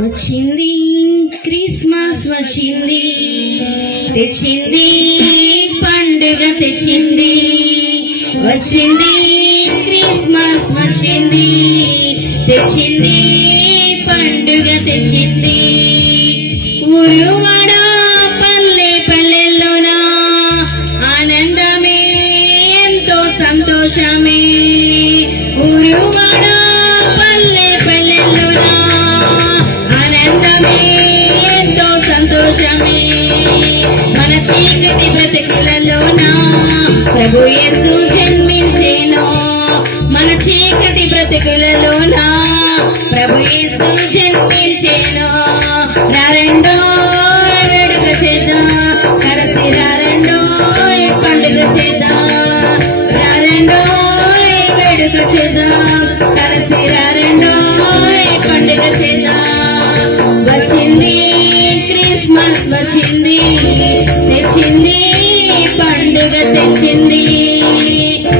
వచ్చింది క్రిస్మస్ వచ్చింది తెచ్చింది పండుగ తెచ్చింది. వచ్చింది క్రిస్మస్ వచ్చింది తెచ్చింది పండుగ తెచ్చింది. ఊరువాడ చీకటి బ్రతికులలోన? ప్రభు యేసు జన్మించేను. మన చీకటి బ్రతికులలోన? ప్రభు యేసు జన్మించేను. రారెండో వేడుక చేద్దాం. కరసి రారెండో పండుగ చేద్దాం. రారెండో వేడుక చేద్దాం. కరసి రారెండో పండుగ చేద్దాం. వచ్చింది క్రిస్మస్ వచ్చింది తెచ్చింది పండుగ తెచ్చింది దావీదు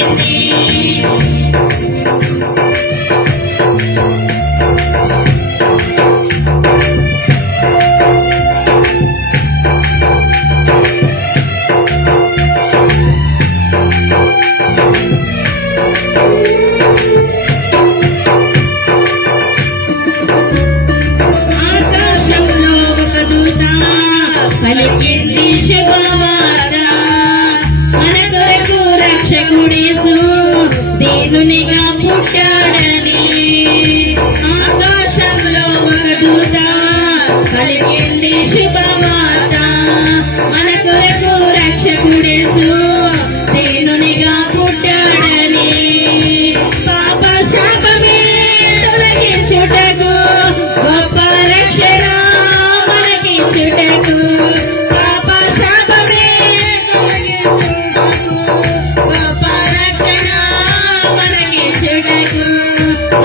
పండుగ తెచ్చింది 那个你。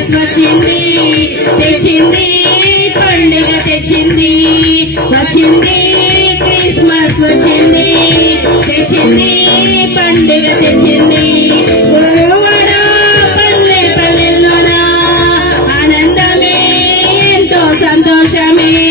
క్రిస్మస్ వచ్చింది తెచ్చింది పండుగ తెచ్చింది. వచ్చింది క్రిస్మస్ వచ్చింది. తెచ్చింది పండుగ తెచ్చింది. పల్లెల్లోనా? ఆనందమే ఎంతో సంతోషమే.